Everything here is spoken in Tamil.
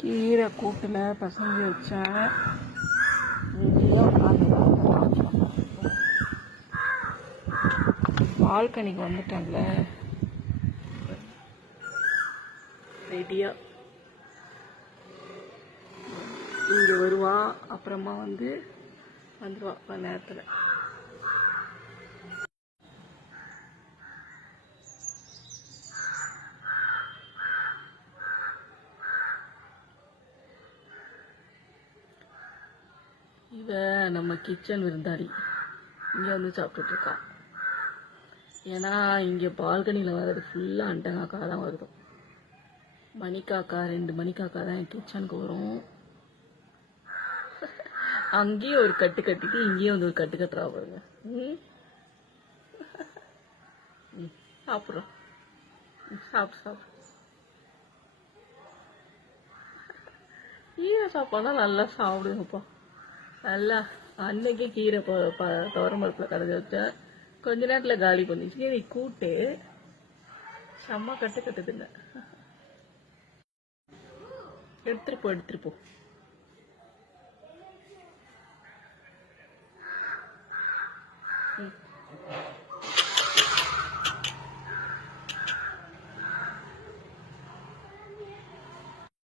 கீரை கூட்டில் பசங்க வச்சேன். பால்கனிக்கு வந்துட்டேன்ல, ரெடியா இங்கே வருவான். அப்புறமா வந்துடுவான் கொஞ்ச நேரத்தில். இவன் நம்ம கிச்சன் விருந்தாடி இங்கே வந்து சாப்பிட்டுட்ருக்கான். ஏன்னா இங்கே பால்கனியில் வர்றது ஃபுல்லாக அண்டங்காக்கா தான் வருது. மணிக்காக்கா 2 மணிக்காக்கா தான் என் கிச்சனுக்கு வரும். அங்கேயும் ஒரு கட்டு கட்டிட்டு இங்கேயும் வந்து ஒரு கட்டு கட்டுறா பாருங்க. சாப்பிட்றோம், சாப்பிடு. கீரை சாப்பாடுனா நல்லா சாப்பிடுங்கப்பா. நல்லா அன்னைக்கே கீரை துவரம்பருப்பில் கடைஞ்சி வச்சேன். கொஞ்ச நேரத்தில் காலி பண்ணிச்சு. கீரை கூட்டு செம்ம கட்டுதுங்க. எடுத்துட்டு போ.